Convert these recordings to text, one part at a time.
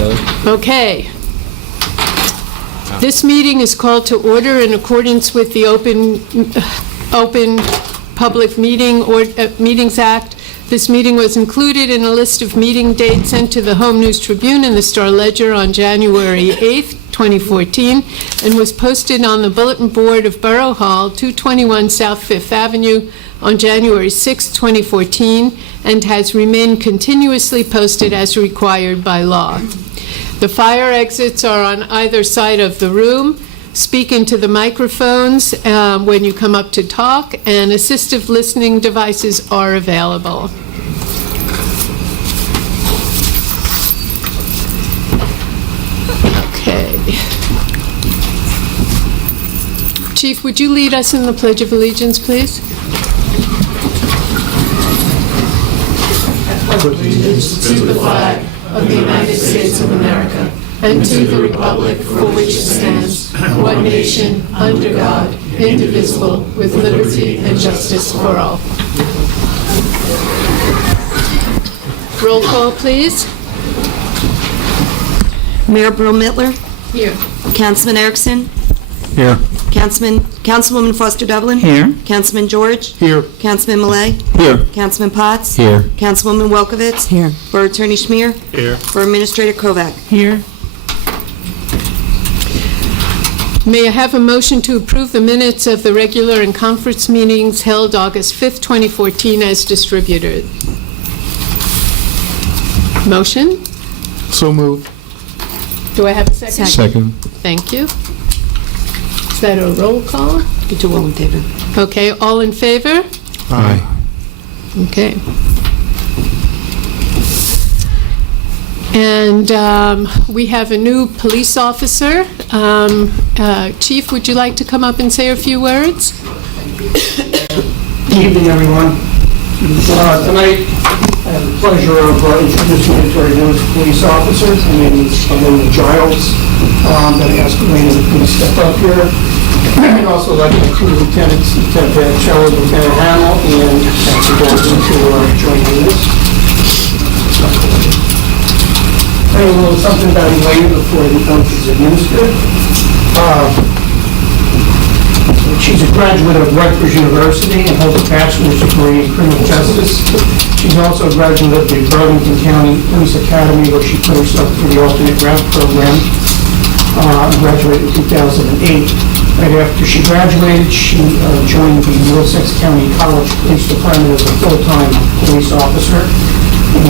together. Okay. This meeting is called to order in accordance with the Open Public Meetings Act. This meeting was included in a list of meeting dates sent to the Home News Tribune and the Star-Ledger on January 8th, 2014, and was posted on the bulletin board of Borough Hall, 221 South Fifth Avenue, on January 6, 2014, and has remained continuously posted as required by law. The fire exits are on either side of the room. Speak into the microphones when you come up to talk, and assistive listening devices are available. Okay. Chief, would you lead us in the Pledge of Allegiance, please? Allegiance to the flag of the United States of America and to the republic for which it stands, one nation, under God, indivisible, with liberty and justice for all. Roll call, please. Mayor Brill-Mittler, Here. Councilman Erickson, Here. Councilwoman Foster Dublin, Here. Councilman George, Here. Councilman Millay, Here. Councilman Potts, Here. Councilwoman Welkowitz, Here. Borough Attorney Schmier, Here. Borough Administrator Kovac. Here. May I have a motion to approve the minutes of the regular and conference meetings held August 5th, 2014 as distributed? Motion? So moved. Do I have a second? Second. Thank you. Is that a roll call? Get your all in favor. Okay, all in favor? Aye. Okay. And we have a new police officer. Chief, would you like to come up and say a few words? Good evening, everyone. Tonight, I have the pleasure of introducing you to our newest police officer. Her name is Elena Giles. I'm going to ask Elena to please step up here. I'd also like my two lieutenants, Lieutenant Baccello, Lieutenant Hamill, and Captain Dalton to join me in this. Tell you a little something about Elena before the oath is administered. She's a graduate of Rutgers University and holds a bachelor's degree in criminal justice. She's also a graduate of the Burlington County Police Academy, where she put herself through the alternate route program. Graduated in 2008. Right after she graduated, she joined the Middlesex County College Police Department as a full-time police officer.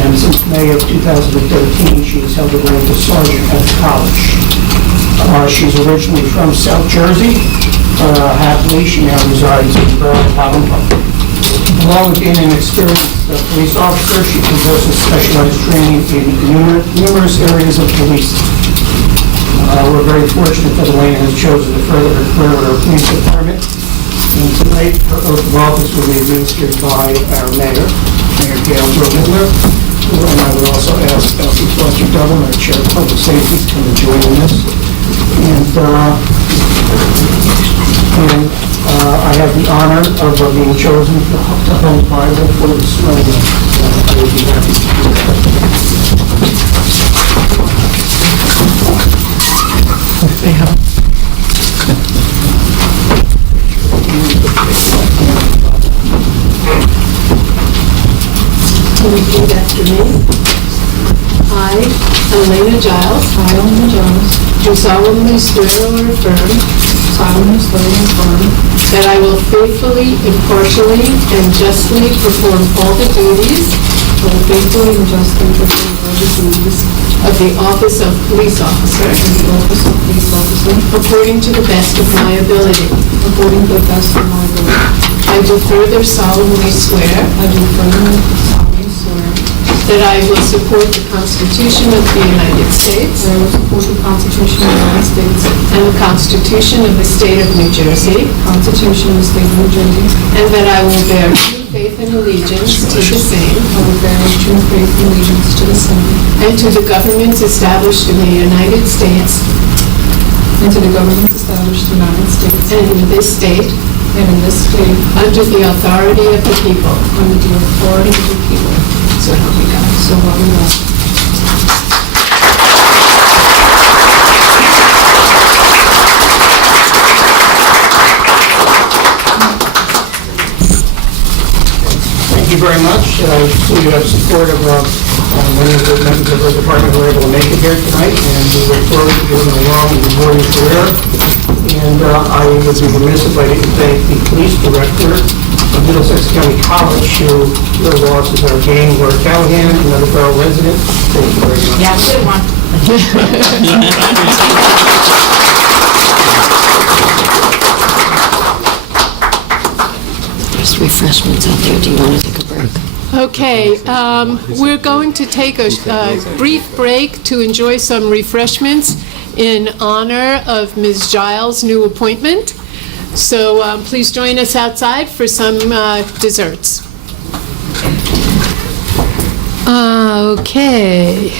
And since May of 2013, she has held the rank of sergeant at the college. She's originally from South Jersey. Happily, she now resides in Borough, Highland. Along with being an experienced police officer, she possesses specialized training in numerous areas of policing. We're very fortunate that Elena has chosen to further her career with our police department. And tonight, her oath of office will be administered by our mayor, Mayor Gail Brill-Mittler. And I would also ask Elsie Foster Dublin, our chair of public safety, to come and join in this. And I have the honor of being chosen to hold Bible for this moment. I would be happy to do that. They have. Can you repeat after me? I, Elena Giles, do solemnly swear or affirm that I will faithfully, impartially, and justly perform all the duties of the office of police officer according to the best of my ability. I do further solemnly swear that I will support the Constitution of the United States and the Constitution of the State of New Jersey, and that I will bear true faith and allegiance to the same and to the governments established in the United States and in this state under the authority of the people. So help me God. Thank you very much. So you have support of many of the members of the department who were able to make it here tonight, and we look forward to giving a long and rewarding career. And I would be remiss if I didn't thank the police director of Middlesex County College, who your loss is our gain. Laura Callahan, another Borough resident. Thank you very much. Yeah, good one. There's refreshments out there. Do you want to take a break? Okay, we're going to take a brief break to enjoy some refreshments in honor of Ms. Giles' new appointment. So please join us outside for some desserts. Okay.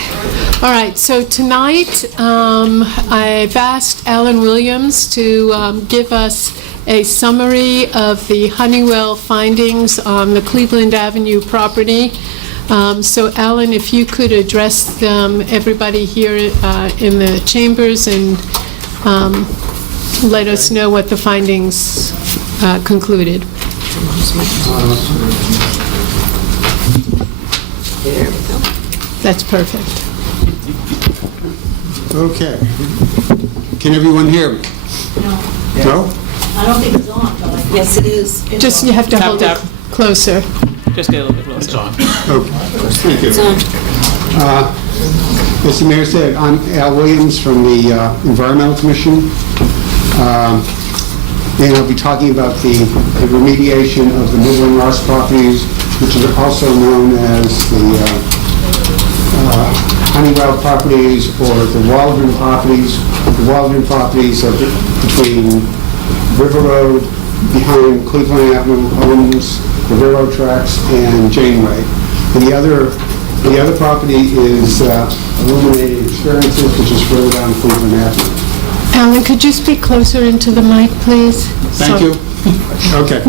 All right, so tonight I've asked Alan Williams to give us a summary of the Honeywell findings on the Cleveland Avenue property. So Alan, if you could address everybody here in the chambers and let us know what the findings concluded. There we go. That's perfect. Okay. Can everyone hear me? No? I don't think it's on, but I Yes, it is. Just, you have to hold it closer. Just get a little bit closer. Okay. Thank you. It's on. As the mayor said, I'm Al Williams from the Environmental Commission. And I'll be talking about the remediation of the Midland Ross properties, which are also known as the Honeywell properties or the Waldron properties. The Waldron properties are between River Road, behind Cleveland Avenue homes, the railroad tracks, and Janeway. And the other property is Illuminated Experiences, which is further down Cleveland Avenue. Alan, could you speak closer into the mic, please? Thank you. Okay.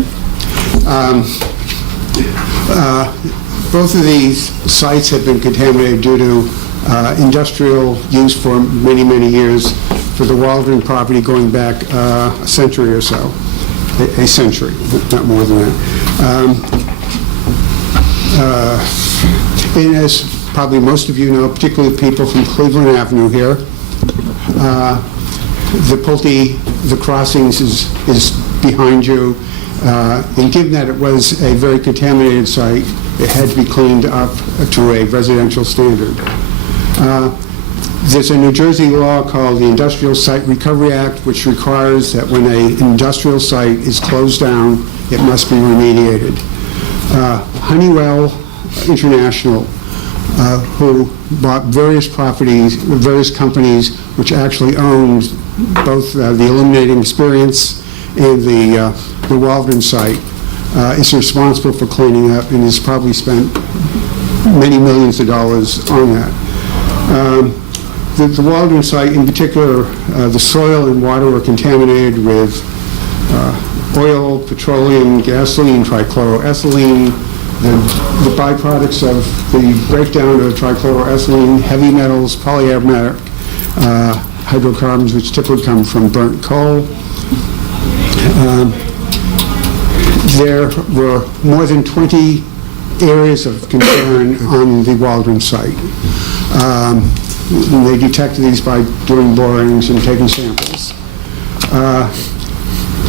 Both of these sites have been contaminated due to industrial use for many, many years. For the Waldron property going back a century or so. A century, not more than that. And as probably most of you know, particularly people from Cleveland Avenue here, the Pulte, the crossings is behind you. And given that it was a very contaminated site, it had to be cleaned up to a residential standard. There's a New Jersey law called the Industrial Site Recovery Act, which requires that when an industrial site is closed down, it must be remediated. Honeywell International, who bought various properties, various companies, which actually owned both the Illuminating Experience and the Waldron site, is responsible for cleaning up and has probably spent many millions of dollars on that. The Waldron site in particular, the soil and water were contaminated with oil, petroleum, gasoline, trichloroethylene, the byproducts of the breakdown of trichloroethylene, heavy metals, polyaromatic hydrocarbons, which typically come from burnt coal. There were more than 20 areas of concern on the Waldron site. They detected these by doing borings and taking samples.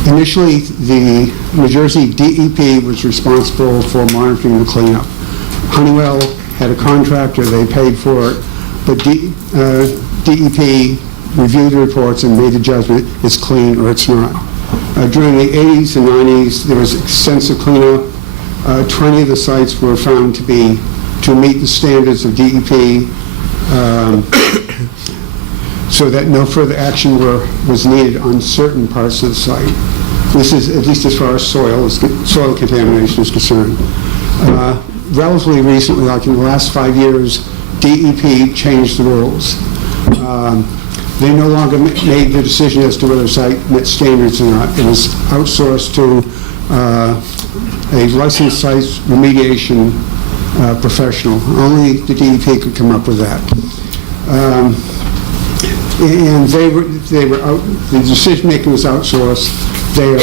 Initially, the New Jersey DEP was responsible for monitoring the cleanup. Honeywell had a contractor, they paid for it, but DEP reviewed the reports and made the judgment it's clean or it's not. During the 80s and 90s, there was extensive cleanup. 20 of the sites were found to meet the standards of DEP, so that no further action was needed on certain parts of the site. This is, at least as far as soil contamination is concerned. Relatively recently, like in the last 5 years, DEP changed the rules. They no longer made the decision as to whether a site met standards or not. It was outsourced to a licensed site remediation professional. Only the DEP could come up with that. And the decision-making was outsourced. They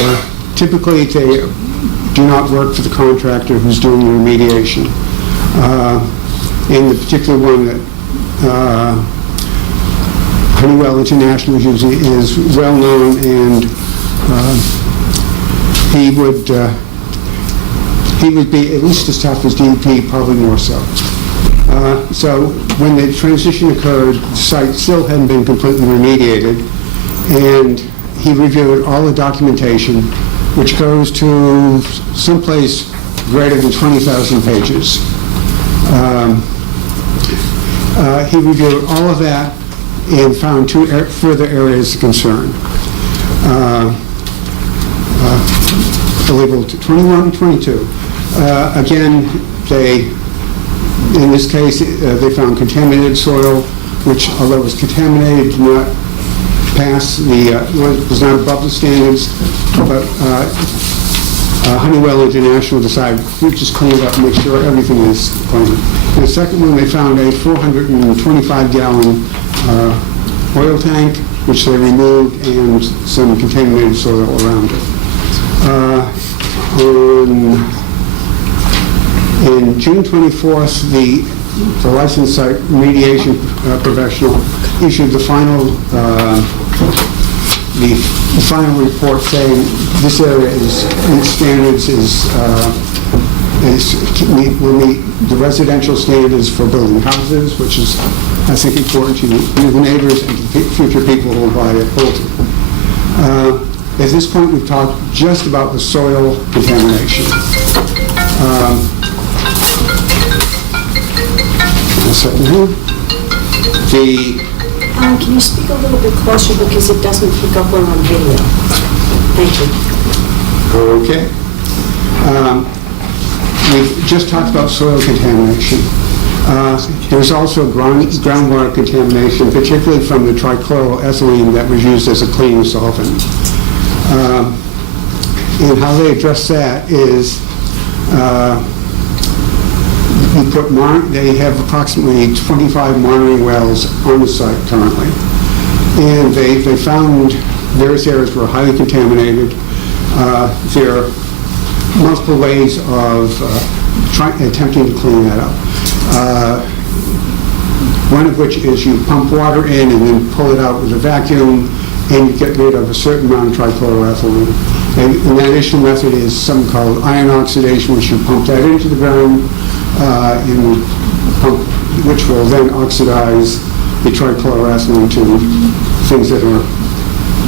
do do not work for the contractor who's doing the remediation. And the particular one that Honeywell International is using is well-known, and he would be at least as tough as DEP, probably more so. So when the transition occurred, the site still hadn't been completely remediated, and he reviewed all the documentation, which goes to someplace greater than 20,000 pages. He reviewed all of that and found two further areas of concern. Labeled 21 and 22. Again, in this case, they found contaminated soil, which, although it was contaminated, did not pass was not above the standards, but Honeywell International decided we'll just clean it up and make sure everything is clean. In the second one, they found a 425-gallon oil tank, which they removed, and some contaminated soil around it. In June 24th, the licensed site remediation professional issued the final report saying this area meets standards, will meet the residential standards for building houses, which is, I think, important to the neighbors and to future people who will buy it. At this point, we've talked just about the soil contamination. Can you speak a little bit closer because it doesn't pick up well on video? Thank you. Okay. We've just talked about soil contamination. There's also groundwater contamination, particularly from the trichloroethylene that was used as a cleaning solvent. And how they address that is they have approximately 25 monitoring wells on the site currently. And they found various areas were highly contaminated. There are multiple ways of attempting to clean that up. One of which is you pump water in and then pull it out with a vacuum, and you get rid of a certain amount of trichloroethylene. And that additional method is something called ion oxidation, which you pump that into the ground, which will then oxidize the trichloroethylene to things that are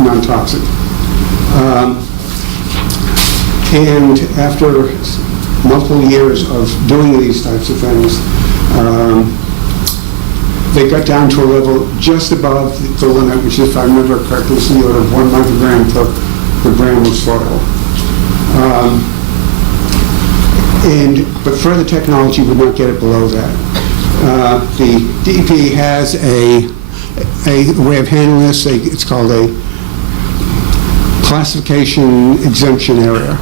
non-toxic. And after multiple years of doing these types of things, they got down to a level just above the limit, which, if I remember correctly, is the order of 1 microgram per gram of soil. But further technology would not get it below that. The DEP has a way of handling this. It's called a classification exemption area,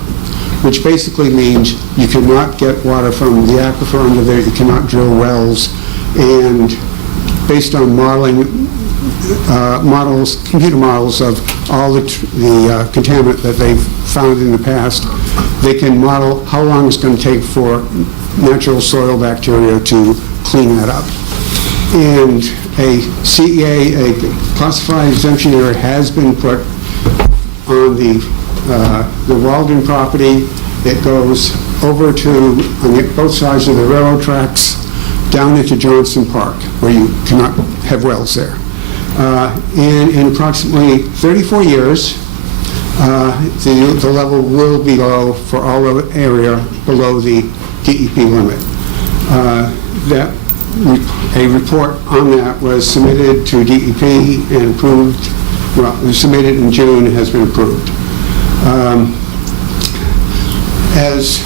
which basically means you cannot get water from the aquifer under there, you cannot drill wells, and based on computer models of all the contaminant that they've found in the past, they can model how long it's going to take for natural soil bacteria to clean that up. And a CEA, a classified exemption area, has been put on the Walden property. It goes over to, on both sides of the railroad tracks, down into Johnson Park, where you cannot have wells there. And in approximately 34 years, the level will be low for all of the area below the DEP limit. A report on that was submitted to DEP and approved. Well, it was submitted in June and has been approved. As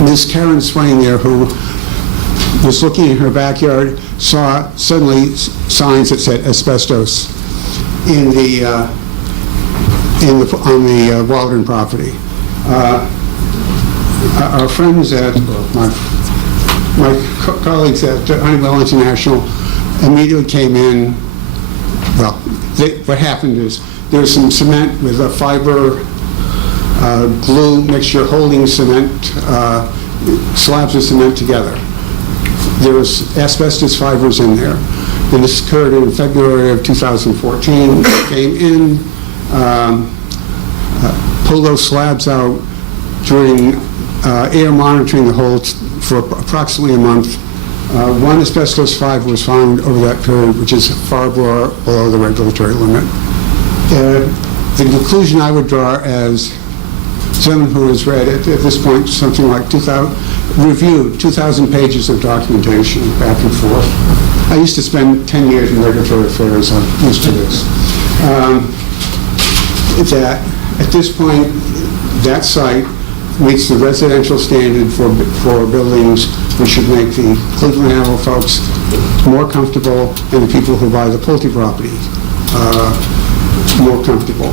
Ms. Karen Swain there, who was looking in her backyard, saw suddenly signs that said asbestos on the Waldron property. Our friends at my colleagues at Honeywell International immediately came in. Well, what happened is there was some cement with a fiber glue mixture holding cement, slabs of cement together. There was asbestos fibers in there. And this occurred in February of 2014. Came in, pulled those slabs out during air monitoring the hole for approximately a month. One asbestos fiber was found over that period, which is far below the regulatory limit. The conclusion I would draw as someone who has read at this point something like 2,000 pages of documentation back and forth. I used to spend 10 years in regulatory affairs. I'm used to this. That at this point, that site meets the residential standard for buildings, which should make the Cleveland Avenue folks more comfortable and the people who buy the Pulte property more comfortable.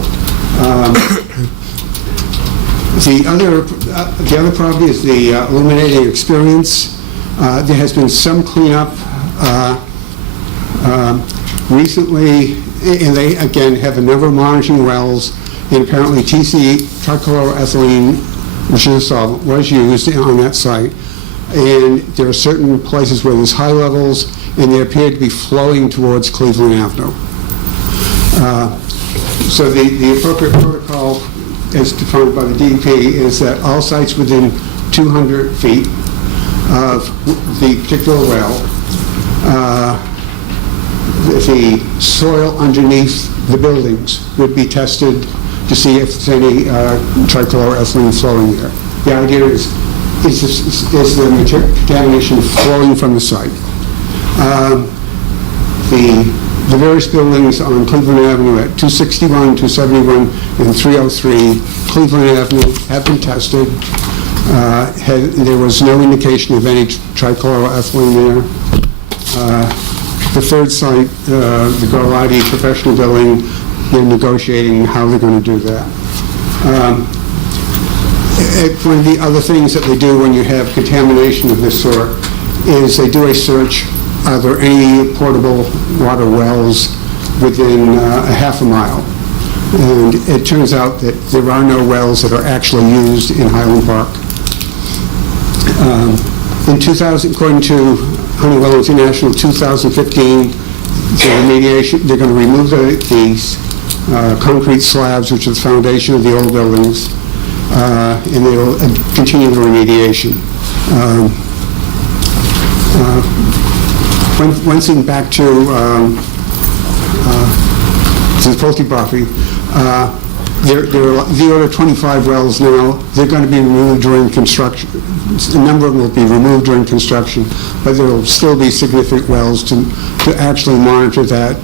The other property is the illuminating experience. There has been some cleanup recently, and they again have a number of monitoring wells, and apparently TCE, trichloroethylene, which is a solvent, was used on that site. And there are certain places where there's high levels, and they appear to be flowing towards Cleveland Avenue. So the appropriate protocol, as defined by the DEP, is that all sites within 200 feet of the particular well, the soil underneath the buildings would be tested to see if there's any trichloroethylene flowing there. The idea is the contamination flowing from the site. The various buildings on Cleveland Avenue at 261, 271, and 303 Cleveland Avenue have been tested. There was no indication of any trichloroethylene there. The third site, the Garlotti Professional Building, they're negotiating how they're going to do that. One of the other things that they do when you have contamination of this sort is they do a search. Are there any portable water wells within a half a mile? And it turns out that there are no wells that are actually used in Highland Park. In 2000, according to Honeywell International, 2015, they're going to remove these concrete slabs, which are the foundation of the old buildings, and they will continue the remediation. One thing back to the Pulte property, there are the order of 25 wells now. They're going to be removed during construction. A number of them will be removed during construction, but there will still be significant wells to actually monitor that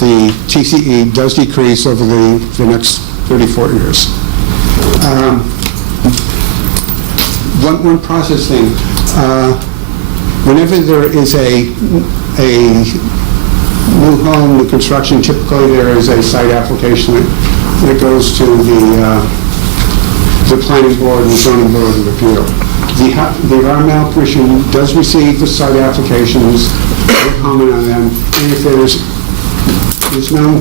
the TCE does decrease over the next 34 years. One process thing. Whenever there is a new home, new construction, typically there is a site application that goes to the planning board and the zoning board of appeal. The Environmental Commission does receive the site applications, they comment on them, and if there's no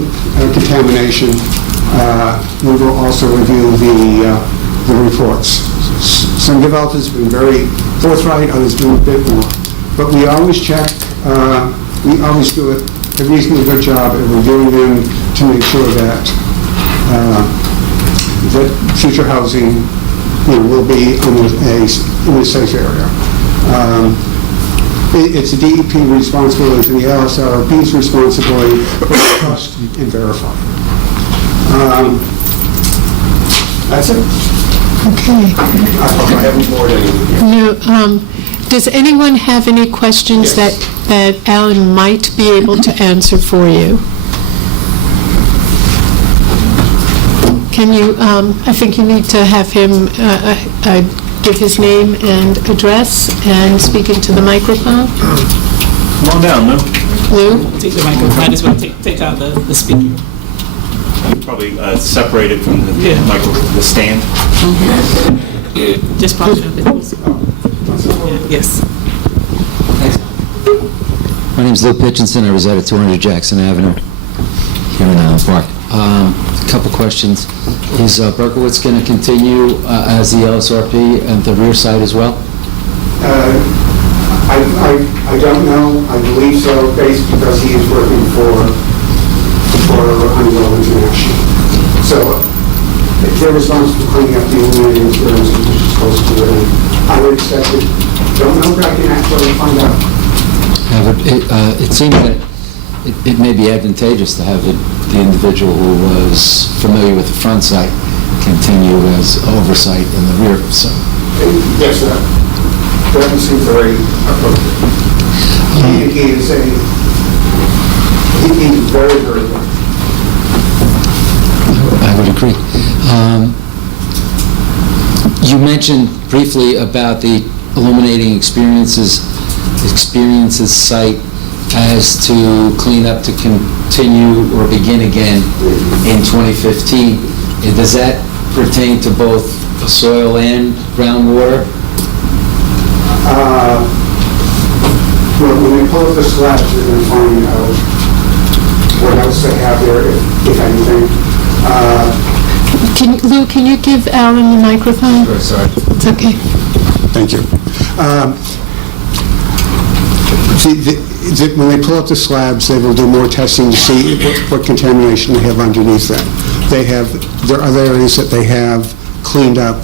contamination, we will also review the reports. Some developers have been very forthright, others do a bit more. But we always check, we always do a reasonably good job at reviewing them to make sure that that future housing will be in a safe area. It's a DEP responsibility and the LSRP's responsibility to trust and verify. That's it. Okay. I haven't bored anyone here. No, does anyone have any questions Yes. that Alan might be able to answer for you? Can you, I think you need to have him give his name and address and speak into the microphone. Come on down, Lou. Lou? Take the microphone. Might as well take out the speaker. Probably separate it from the Yeah. the stand. Just partially. Yes. My name's Lou Pitchinson. I reside at 200 Jackson Avenue here in Park. Couple questions. Is Berkowitz going to continue as the LSRP at the rear side as well? I don't know, I believe so, based because he is working for Honeywell International. So, if they're responsible for cleaning up the illuminating materials, which is supposed to do it, I would expect it. Don't know, but I can actually find out. It seems that it may be advantageous to have the individual who was familiar with the front side continue as oversight in the rear, so. Yes, sir. That seems very appropriate. He's very, very good. I would agree. You mentioned briefly about the illuminating experiences site as to clean up to continue or begin again in 2015. Does that pertain to both soil and groundwater? Well, when we pull up the slabs, you're going to find out what else they have there, if anything. Lou, can you give Alan the microphone? Sure, sorry. It's okay. Thank you. When they pull up the slabs, they will do more testing to see what contamination they have underneath them. There are other areas that they have cleaned up.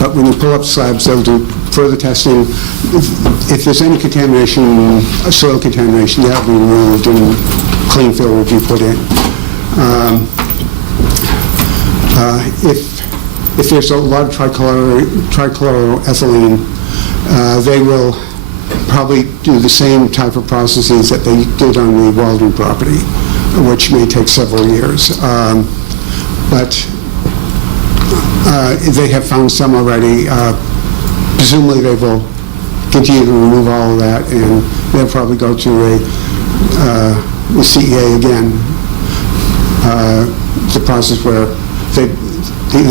But when you pull up slabs, they'll do further testing. If there's any contamination, soil contamination, that will be removed and clean fill will be put in. If there's a lot of trichloroethylene, they will probably do the same type of processes that they did on the Walden property, which may take several years. But they have found some already. Presumably they will continue to remove all of that, and they'll probably go to the CEA again. The process where they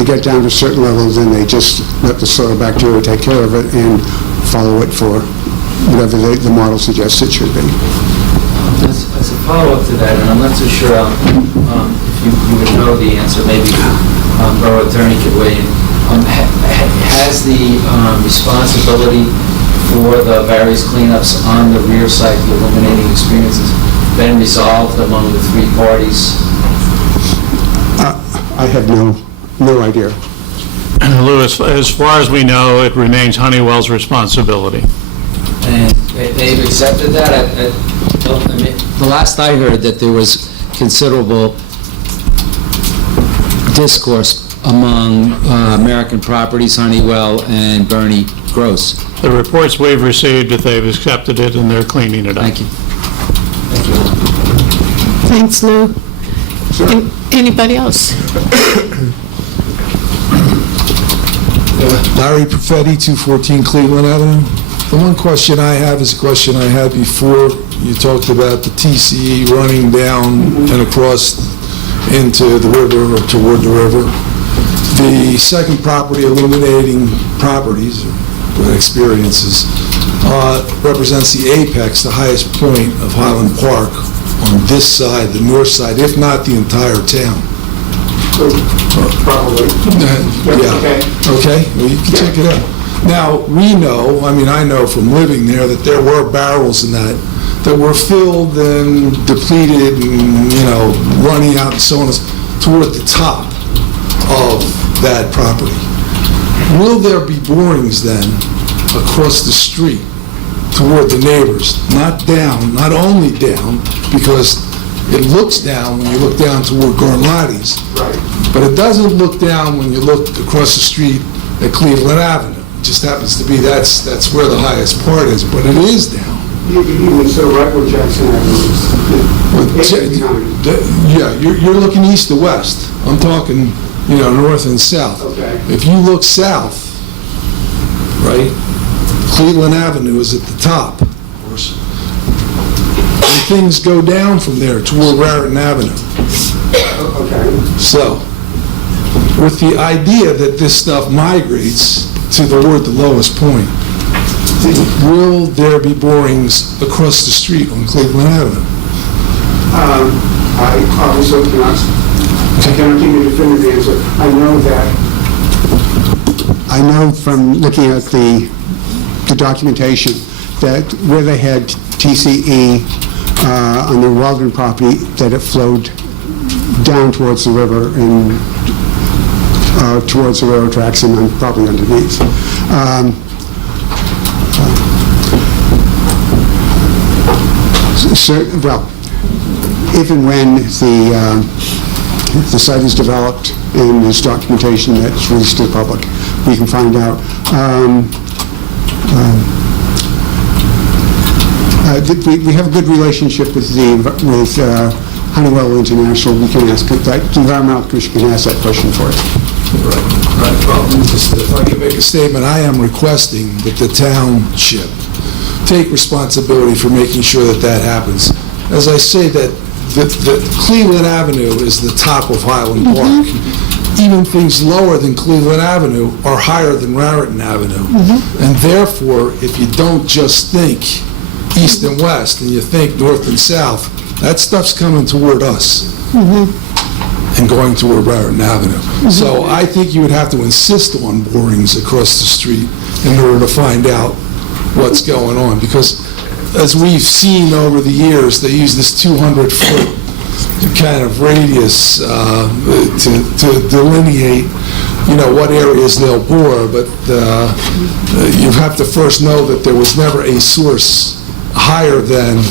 get down to certain levels and they just let the soil bacteria take care of it and follow it for whatever the model suggests it should be. As a follow-up to that, and I'm not so sure if you would know the answer, maybe Borough Attorney could weigh in. Has the responsibility for the various cleanups on the rear side, the illuminating experiences, been resolved among the three parties? I have no idea. Lou, as far as we know, it remains Honeywell's responsibility. And they've accepted that? The last I heard that there was considerable discourse among American Properties, Honeywell, and Bernie Gross. The reports we've received that they've accepted it and they're cleaning it up. Thank you. Thank you. Thanks, Lou. Anybody else? Larry Perfetti, 214 Cleveland Avenue. The one question I have is a question I had before. You talked about the TCE running down and across into the river or toward the river. The second property, Illuminating Properties, or Experiences, represents the apex, the highest point of Highland Park on this side, the north side, if not the entire town. Probably. Yeah. Okay, well, you can check it out. Now, we know, I know from living there that there were barrels in that were filled and depleted and, running out and so on toward the top of that property. Will there be borings then across the street toward the neighbors? Not down, not only down, because it looks down when you look down toward Garnlatti's. Right. But it doesn't look down when you look across the street at Cleveland Avenue. It just happens to be that's where the highest part is, but it is down. Even so, right where Jackson Avenue is. Yeah, you're looking east to west. I'm talking, north and south. Okay. If you look south, right, Cleveland Avenue is at the top, of course. And things go down from there toward Raritan Avenue. Okay. So, with the idea that this stuff migrates toward the lowest point, will there be borings across the street on Cleveland Avenue? I obviously cannot give you a definitive answer. I know from looking at the documentation that where they had TCE on the Weldon property, that it flowed down towards the river and towards the railroad tracks and probably underneath. Well, if and when the site is developed and there's documentation that's released to the public, we can find out. We have a good relationship with Honeywell International. We can ask that, the Environmental Commission can ask that question for us. Right, well, just if I can make a statement, I am requesting that the township take responsibility for making sure that that happens. As I say, that Cleveland Avenue is the top of Highland Park. Even things lower than Cleveland Avenue are higher than Raritan Avenue. And therefore, if you don't just think east and west, and you think north and south, that stuff's coming toward us and going toward Raritan Avenue. So I think you would have to insist on borings across the street in order to find out what's going on, because as we've seen over the years, they use this 200-foot kind of radius to delineate, what areas they'll bore, but you have to first know that there was never a source higher than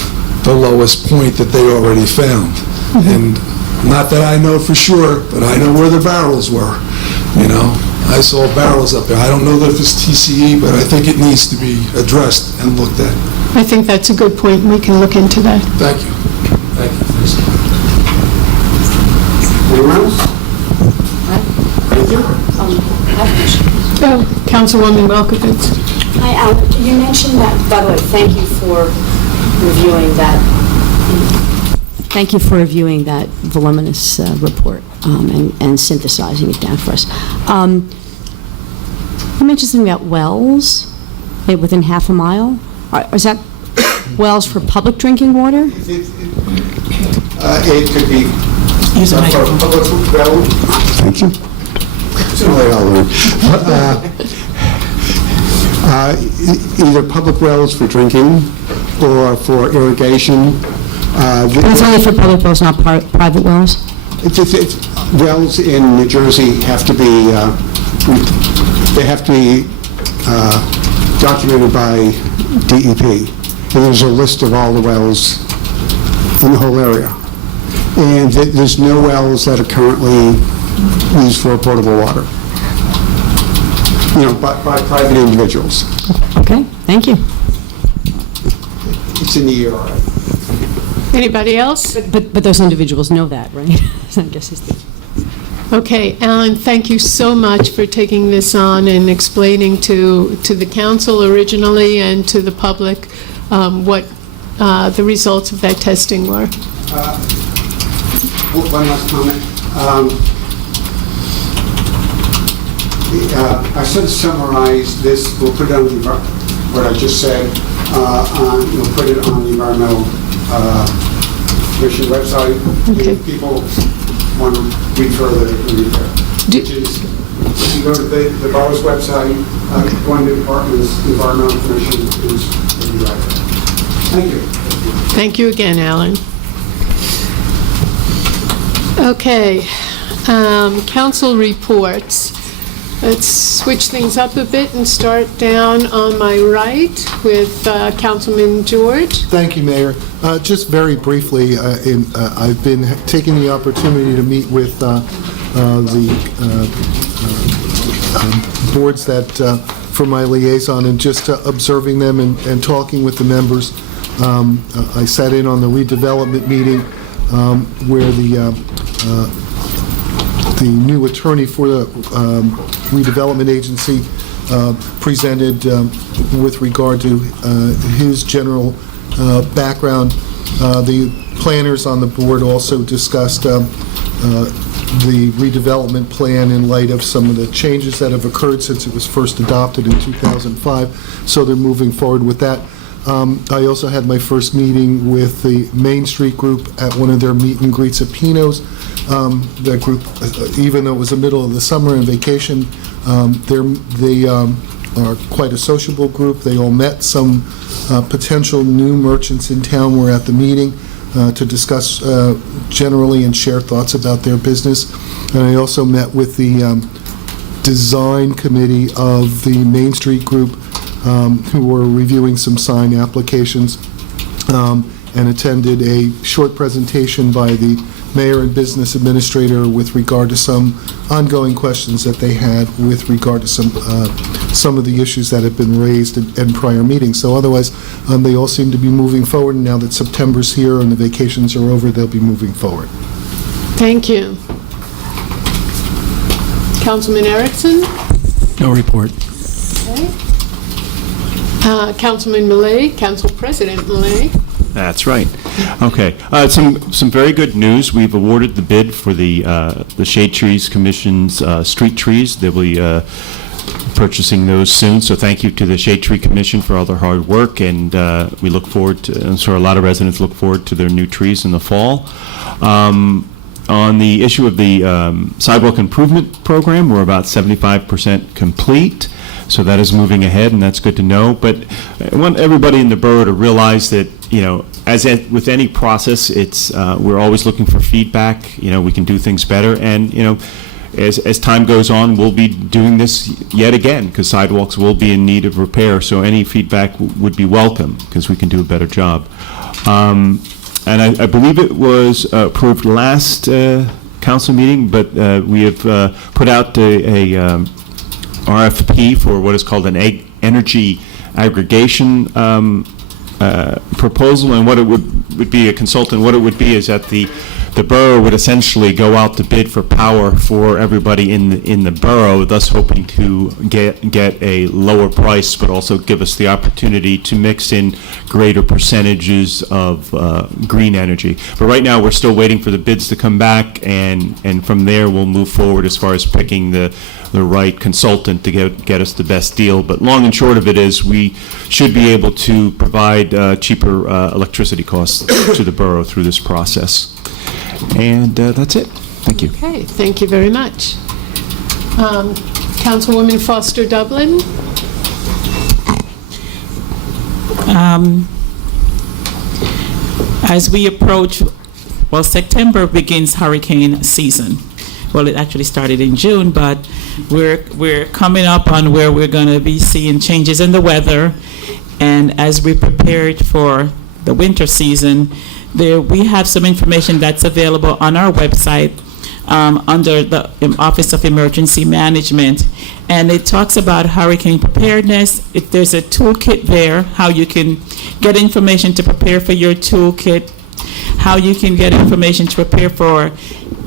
the lowest point that they already found. And not that I know for sure, but I know where the barrels were, I saw barrels up there. I don't know that it's TCE, but I think it needs to be addressed and looked at. I think that's a good point. We can look into that. Thank you. Thank you. Anyone else? Thank you. Oh, Councilwoman Welkowitz. Hi, Alan. You mentioned that, by the way, thank you for reviewing that. Thank you for reviewing that voluminous report and synthesizing it down for us. You mentioned something about wells within half a mile. Is that wells for public drinking water? It could be Use a microphone. public well. Thank you. Either public wells for drinking or for irrigation. It's only for public wells, not private wells? Wells in New Jersey have to be, documented by DEP. And there's a list of all the wells in the whole area. And there's no wells that are currently used for potable water, by private individuals. Okay, thank you. It's in the ERA. Anybody else? But those individuals know that, right? I guess is the... Okay, Alan, thank you so much for taking this on and explaining to the council originally and to the public what the results of that testing were. One last comment. I sort of summarized this. We'll put it on what I just said. We'll put it on the Environmental Commission website. Okay. If people want to read further, they can read there. Which is, if you go to the Borough's website, going to the department's Environmental Commission is right there. Thank you. Thank you again, Alan. Okay, council reports. Let's switch things up a bit and start down on my right with Councilman George. Thank you, Mayor. Just very briefly, I've been taking the opportunity to meet with the boards that, for my liaison, and just observing them and talking with the members. I sat in on the redevelopment meeting where the new attorney for the redevelopment agency presented with regard to his general background. The planners on the board also discussed the redevelopment plan in light of some of the changes that have occurred since it was first adopted in 2005, so they're moving forward with that. I also had my first meeting with the Main Street group at one of their meet and greets at Pino's. That group, even though it was the middle of the summer and vacation, they are quite a sociable group. They all met. Some potential new merchants in town were at the meeting to discuss generally and share thoughts about their business. And I also met with the design committee of the Main Street group, who were reviewing some sign applications, and attended a short presentation by the mayor and business administrator with regard to some ongoing questions that they had with regard to some of the issues that have been raised in prior meetings. So otherwise, they all seem to be moving forward, and now that September's here and the vacations are over, they'll be moving forward. Thank you. Councilman Erickson? No report. Okay. Councilman Millet, Council President Millet. That's right. Okay. Some very good news. We've awarded the bid for the Shade Trees Commission's street trees. They'll be purchasing those soon. So thank you to the Shade Tree Commission for all their hard work, and we look forward to, and so a lot of residents look forward to their new trees in the fall. On the issue of the sidewalk improvement program, we're about 75% complete. So that is moving ahead, and that's good to know. But I want everybody in the borough to realize that, as with any process, it's we're always looking for feedback. We can do things better, and as time goes on, we'll be doing this yet again because sidewalks will be in need of repair. So any feedback would be welcome because we can do a better job. And I believe it was approved last council meeting, but we have put out a RFP for what is called an energy aggregation proposal, and what it would be, a consultant, what it would be is that the borough would essentially go out to bid for power for everybody in the borough, thus hoping to get a lower price, but also give us the opportunity to mix in greater percentages of green energy. But right now, we're still waiting for the bids to come back, and from there, we'll move forward as far as picking the right consultant to get us the best deal. But long and short of it is we should be able to provide cheaper electricity costs to the borough through this process. And that's it. Thank you. Okay, thank you very much. Councilwoman Foster Dublin? As we approach, September begins hurricane season. Well, it actually started in June, but we're coming up on where we're going to be seeing changes in the weather. And as we prepared for the winter season, we have some information that's available on our website under the Office of Emergency Management. And it talks about hurricane preparedness. If there's a toolkit there, how you can get information to prepare for your toolkit, how you can get information to prepare for,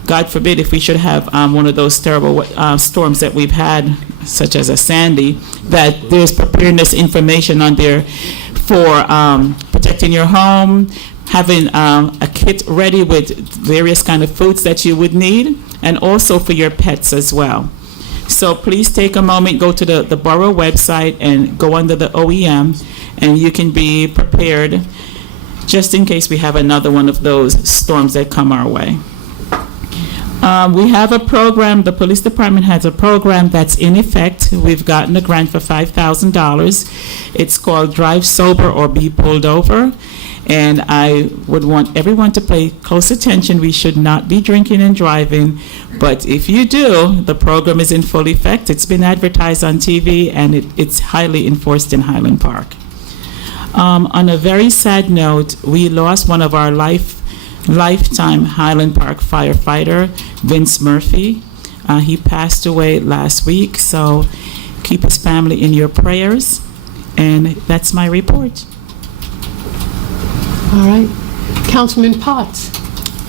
God forbid, if we should have one of those terrible storms that we've had, such as a Sandy, that there's preparedness information on there for protecting your home, having a kit ready with various kind of foods that you would need, and also for your pets as well. So please take a moment, go to the Borough website and go under the OEM, and you can be prepared just in case we have another one of those storms that come our way. We have a program, the police department has a program that's in effect. We've gotten a grant for $5,000. It's called Drive Sober or Be Pulled Over. And I would want everyone to pay close attention. We should not be drinking and driving. But if you do, the program is in full effect. It's been advertised on TV, and it's highly enforced in Highland Park. On a very sad note, we lost one of our lifetime Highland Park firefighter, Vince Murphy. He passed away last week, so keep his family in your prayers. And that's my report. All right. Councilman Potts?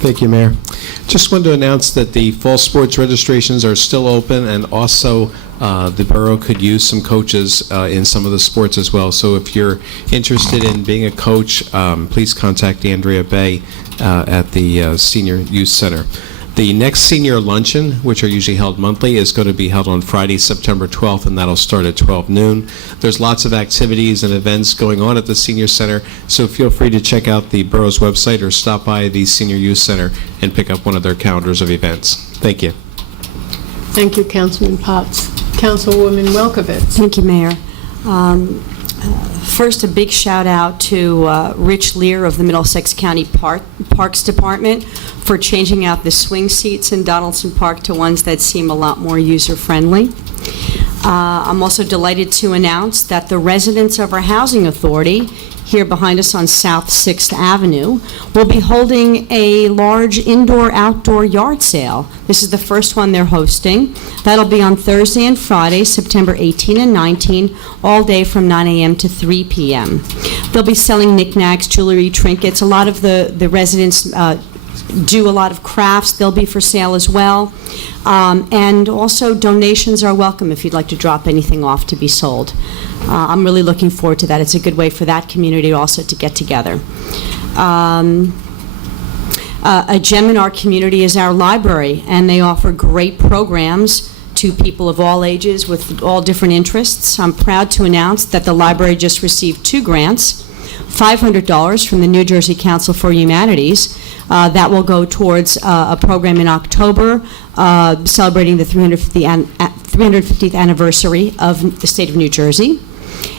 Thank you, Mayor. Just wanted to announce that the fall sports registrations are still open, and also the borough could use some coaches in some of the sports as well. So if you're interested in being a coach, please contact Andrea Bay at the Senior Youth Center. The next senior luncheon, which are usually held monthly, is going to be held on Friday, September 12th, and that'll start at 12 noon. There's lots of activities and events going on at the Senior Center, so feel free to check out the borough's website or stop by the Senior Youth Center and pick up one of their calendars of events. Thank you. Thank you, Councilman Potts. Councilwoman Welkowitz. Thank you, Mayor. First, a big shout out to Rich Lear of the Middlesex County Parks Department for changing out the swing seats in Donaldson Park to ones that seem a lot more user-friendly. I'm also delighted to announce that the residents of our housing authority here behind us on South 6th Avenue will be holding a large indoor-outdoor yard sale. This is the first one they're hosting. That'll be on Thursday and Friday, September 18 and 19, all day from 9 a.m. to 3 p.m. They'll be selling knickknacks, jewelry, trinkets. A lot of the residents do a lot of crafts. They'll be for sale as well. And also donations are welcome if you'd like to drop anything off to be sold. I'm really looking forward to that. It's a good way for that community also to get together. A gem in our community is our library, and they offer great programs to people of all ages with all different interests. I'm proud to announce that the library just received 2 grants, $500 from the New Jersey Council for Humanities. That will go towards a program in October celebrating the 350th anniversary of the state of New Jersey,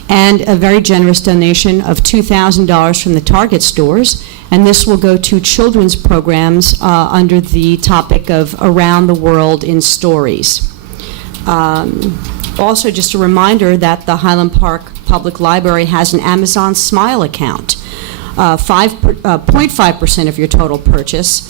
and a very generous donation of $2,000 from the Target stores, and this will go to children's programs under the topic of Around the World in Stories. Also, just a reminder that the Highland Park Public Library has an Amazon Smile account. 0.5% of your total purchase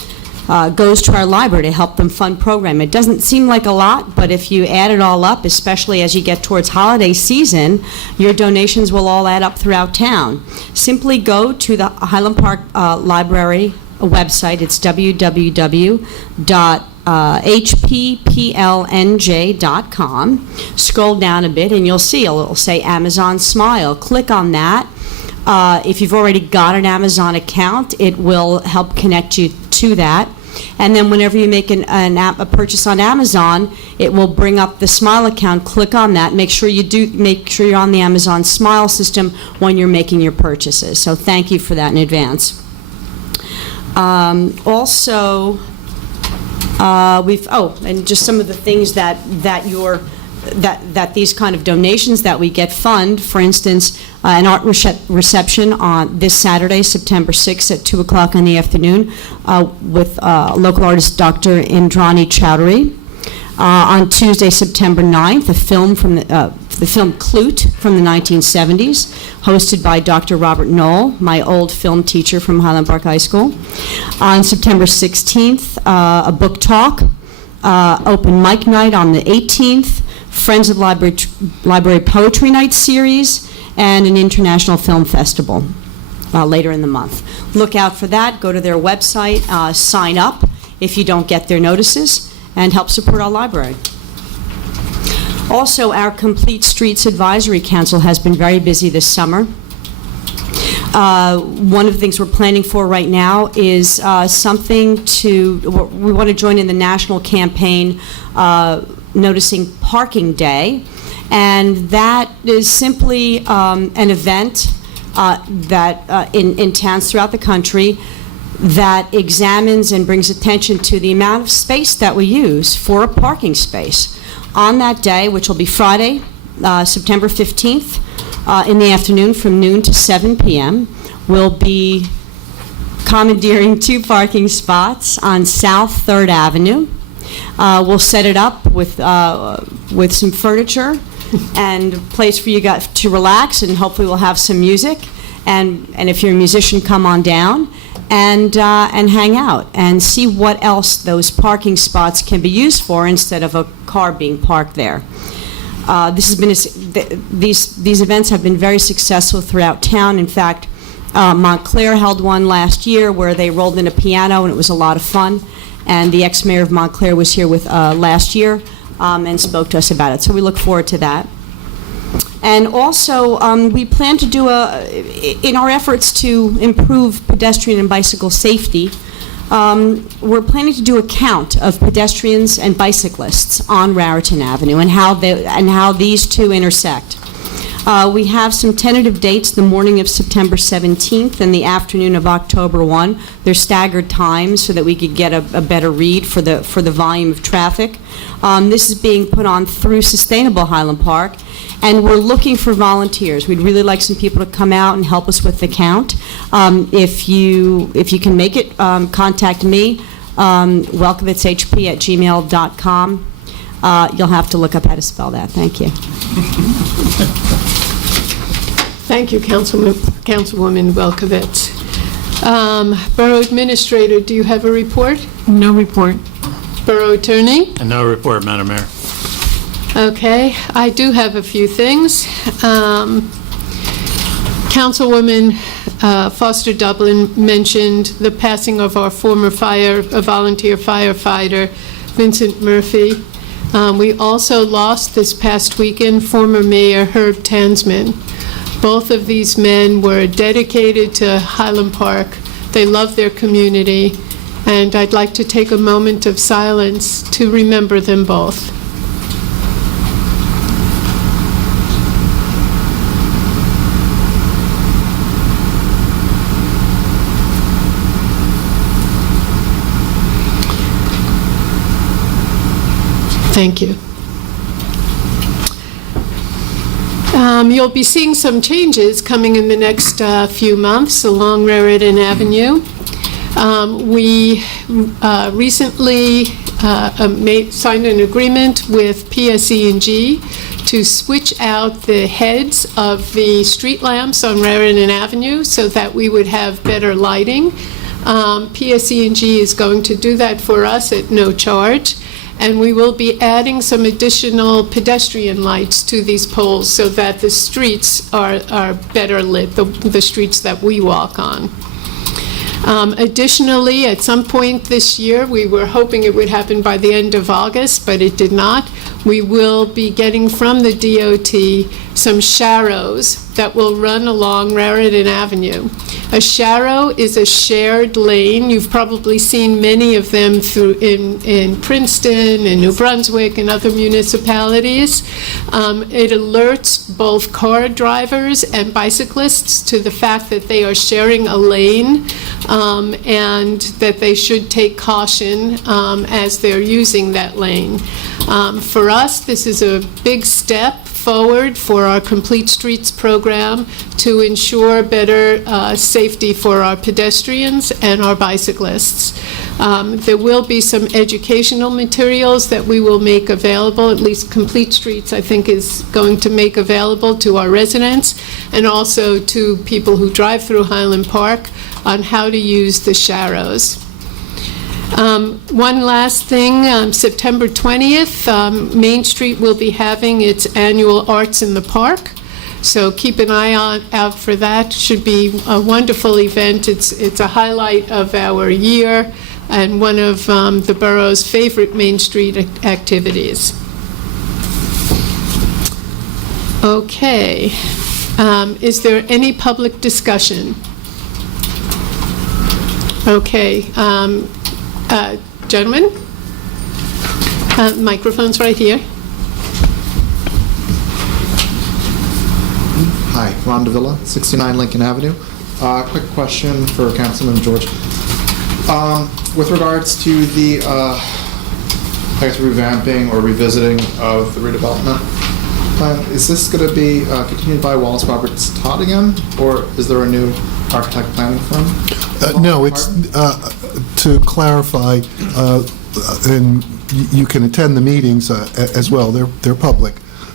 goes to our library to help them fund program. It doesn't seem like a lot, but if you add it all up, especially as you get towards holiday season, your donations will all add up throughout town. Simply go to the Highland Park Library website. It's www.hpplnj.com. Scroll down a bit and you'll see it'll say Amazon Smile. Click on that. If you've already got an Amazon account, it will help connect you to that. And then whenever you make a purchase on Amazon, it will bring up the Smile account. Click on that. Make sure you're on the Amazon Smile system when you're making your purchases. So thank you for that in advance. Also, and just some of the things that these kind of donations that we get fund. For instance, an art reception on this Saturday, September 6th at 2 o'clock in the afternoon with local artist Dr. Indrani Chowdhury. On Tuesday, September 9th, a film from the film Clute from the 1970s, hosted by Dr. Robert Knoll, my old film teacher from Highland Park High School. On September 16th, a book talk, open mic night on the 18th, Friends of the Library Poetry Night series, and an international film festival later in the month. Look out for that. Go to their website, sign up if you don't get their notices, and help support our library. Also, our Complete Streets Advisory Council has been very busy this summer. One of the things we're planning for right now is we want to join in the national campaign Noticing Parking Day, and that is simply an event that in towns throughout the country that examines and brings attention to the amount of space that we use for a parking space. On that day, which will be Friday, September 15th, in the afternoon from noon to 7 p.m., we'll be commandeering 2 parking spots on South 3rd Avenue. We'll set it up with some furniture and a place for you guys to relax, and hopefully we'll have some music. And if you're a musician, come on down and hang out and see what else those parking spots can be used for instead of a car being parked there. These events have been very successful throughout town. In fact, Montclair held one last year where they rolled in a piano and it was a lot of fun. And the ex-mayor of Montclair was here with last year and spoke to us about it. So we look forward to that. And also, we plan to do in our efforts to improve pedestrian and bicycle safety, We're planning to do a count of pedestrians and bicyclists on Raritan Avenue and how these two intersect. We have some tentative dates, the morning of September 17th and the afternoon of October 1. They're staggered times so that we could get a better read for the volume of traffic. This is being put on through Sustainable Highland Park, and we're looking for volunteers. We'd really like some people to come out and help us with the count. If you can make it, contact me, welcomeitshp@gmail.com. You'll have to look up how to spell that. Thank you. Thank you, Councilwoman Welkowitz. Borough Administrator, do you have a report? No report. Borough Attorney? And no report, Madam Mayor. Okay, I do have a few things. Councilwoman Foster Dublin mentioned the passing of our former volunteer firefighter, Vincent Murphy. We also lost this past weekend former Mayor Herb Tansman. Both of these men were dedicated to Highland Park. They love their community, and I'd like to take a moment of silence to remember them both. Thank you. You'll be seeing some changes coming in the next few months along Raritan Avenue. We recently signed an agreement with PSE&G to switch out the heads of the street lamps on Raritan Avenue so that we would have better lighting. PSE&G is going to do that for us at no charge. And we will be adding some additional pedestrian lights to these poles so that the streets are better lit, the streets that we walk on. Additionally, at some point this year, we were hoping it would happen by the end of August, but it did not. We will be getting from the DOT some sharrows that will run along Raritan Avenue. A sharrow is a shared lane. You've probably seen many of them in Princeton and New Brunswick and other municipalities. It alerts both car drivers and bicyclists to the fact that they are sharing a lane and that they should take caution as they're using that lane. For us, this is a big step forward for our Complete Streets program to ensure better safety for our pedestrians and our bicyclists. There will be some educational materials that we will make available, at least Complete Streets, I think, is going to make available to our residents and also to people who drive through Highland Park on how to use the sharrows. One last thing, September 20th, Main Street will be having its annual Arts in the Park, so keep an eye out for that. Should be a wonderful event. It's a highlight of our year and one of the borough's favorite Main Street activities. Okay, is there any public discussion? Okay. Gentlemen, microphone's right here. Hi, Ron DeVilla, 69 Lincoln Avenue. Quick question for Councilman George. With regards to the, revamping or revisiting of the redevelopment plan, is this going to be continued by Wallace Roberts Todd again, or is there a new architect planning firm? No, it's to clarify, and you can attend the meetings as well. They're public.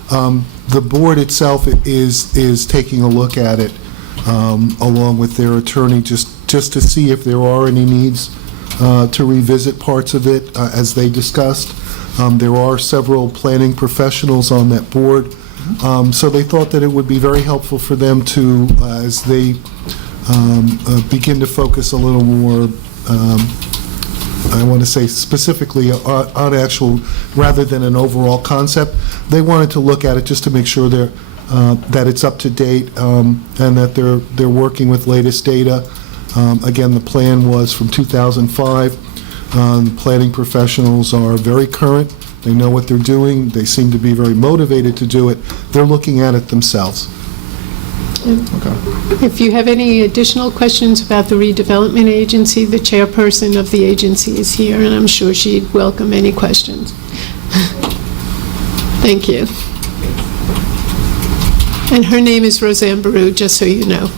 The board itself is taking a look at it along with their attorney, just to see if there are any needs to revisit parts of it as they discussed. There are several planning professionals on that board, so they thought that it would be very helpful for them to, as they begin to focus a little more, I want to say specifically on actual, rather than an overall concept. They wanted to look at it just to make sure that it's up to date and that they're working with latest data Again, the plan was from 2005. The planning professionals are very current. They know what they're doing. They seem to be very motivated to do it. They're looking at it themselves. If you have any additional questions about the redevelopment agency, the chairperson of the agency is here, and I'm sure she'd welcome any questions. Thank you. And her name is Roseanne Borough, just so you know.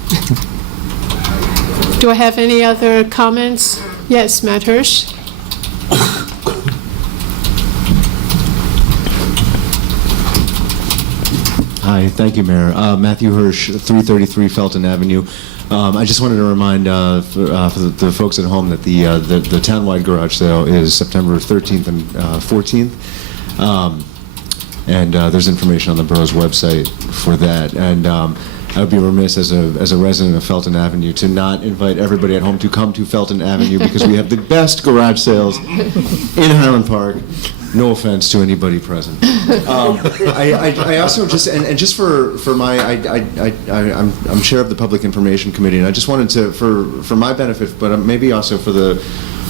Do I have any other comments? Yes, Matt Hirsch? Hi, thank you, Mayor. Matthew Hirsch, 333 Felton Avenue. I just wanted to remind for the folks at home that the townwide garage sale is September 13th and 14th. And there's information on the borough's website for that. And I would be remiss as a resident of Felton Avenue to not invite everybody at home to come to Felton Avenue because we have the best garage sales in Highland Park. No offense to anybody present. I also just just for my I'm chair of the Public Information Committee, and I just wanted to for my benefit, but maybe also for the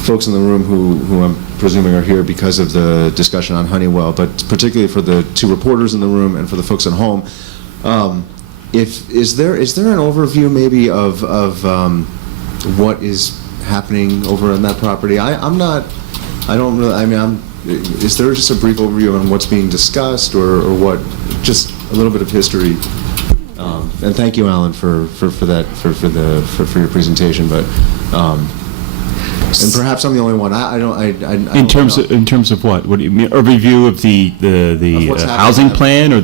folks in the room who I'm presuming are here because of the discussion on Honeywell, but particularly for the two reporters in the room and for the folks at home. Is there an overview maybe of what is happening over on that property? Is there just a brief overview on what's being discussed or what? Just a little bit of history. And thank you, Alan, for that for your presentation. But and perhaps I'm the only one. I don't In terms of what? What do you mean? A review of the housing plan or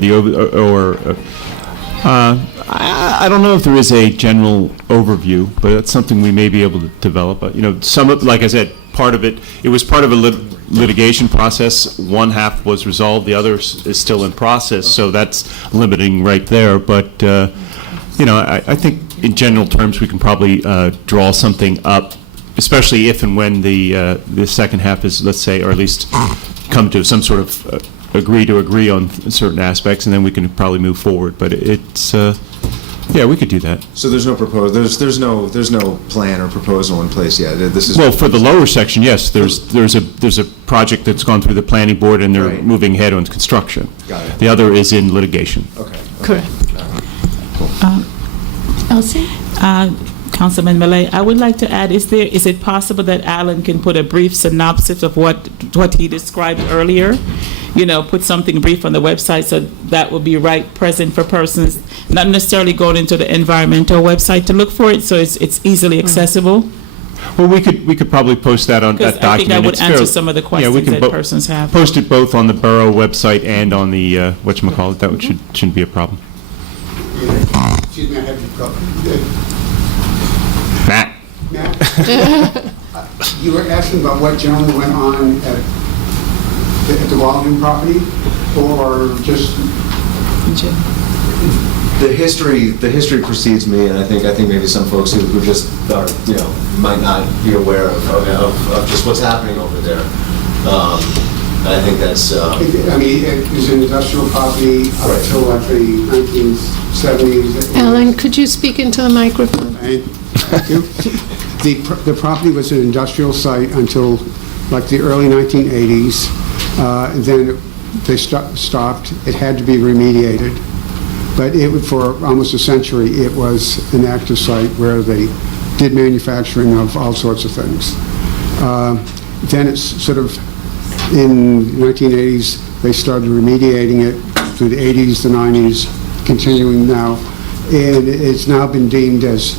I don't know if there is a general overview, but it's something we may be able to develop. Some of, like I said, part of it was part of a litigation process. One half was resolved, the other is still in process, so that's limiting right there. But I think in general terms we can probably draw something up, especially if and when the second half is, let's say, or at least come to some sort of agree on certain aspects, and then we can probably move forward. But it's we could do that. So there's no there's no plan or proposal in place yet. This is for the lower section, yes. There's a project that's gone through the planning board, and they're moving ahead on construction. Got it. The other is in litigation. Okay. Correct. Elsie? Councilman Millet, I would like to add, is it possible that Alan can put a brief synopsis of what he described earlier? Put something brief on the website so that will be present for persons, not necessarily going into the environmental website to look for it, so it's easily accessible. Well, we could probably post that on that document. I think that would answer some of the questions that persons have. Post it both on the borough website and on the whatchamacallit. That shouldn't be a problem. Excuse me, I have to go. Matt. You were asking about what generally went on at the Walden property, or just the history precedes me, and I think maybe some folks who just are, might not be aware of just what's happening over there. I think that's. it was an industrial property up until the 1970s. Alan, could you speak into the microphone? Thank you. The property was an industrial site until like the early 1980s. Then they stopped. It had to be remediated. But for almost a century, it was an active site where they did manufacturing of all sorts of things. Then it's sort of, in the 1980s, they started remediating it through the 80s, the 90s, continuing now. And it's now been deemed as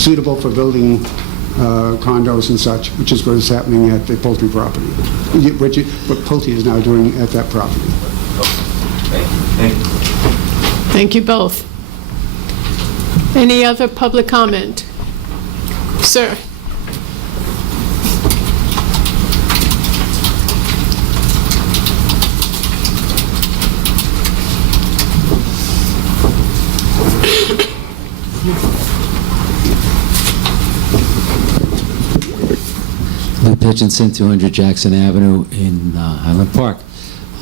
suitable for building condos and such, which is what is happening at the Pulte property, what Pulte is now doing at that property. Thank you. Thank you both. Any other public comment? Sir? Lou Pitchinson, 200 Jackson Avenue in Highland Park.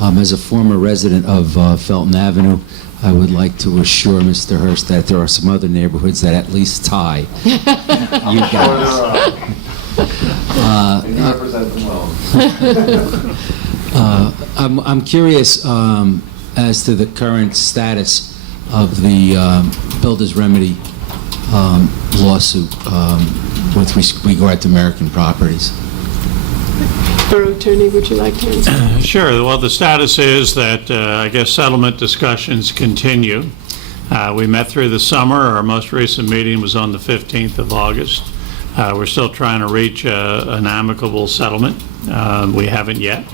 As a former resident of Felton Avenue, I would like to assure Mr. Hirsch that there are some other neighborhoods that at least tie you guys. And you represent them well. I'm curious as to the current status of the builder's remedy lawsuit with regard to American Properties. Borough Attorney, would you like to answer? Sure. Well, the status is that, I guess, settlement discussions continue. We met through the summer. Our most recent meeting was on the 15th of August. We're still trying to reach an amicable settlement. We haven't yet.